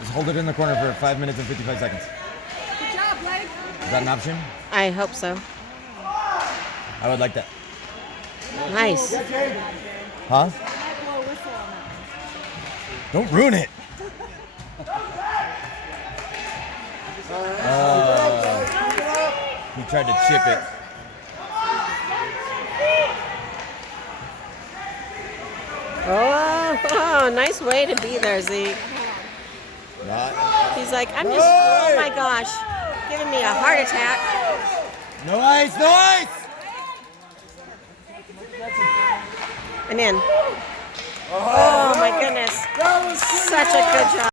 Just hold it in the corner for 5 minutes and 55 seconds. Good job, Blake. Is that an option? I hope so. I would like that. Nice. Huh? Don't ruin it. He tried to chip it. Oh, nice way to be there, Zeke. He's like, I'm just, oh my gosh, giving me a heart attack. No ice, no ice! And in. Oh my goodness. Such a good job.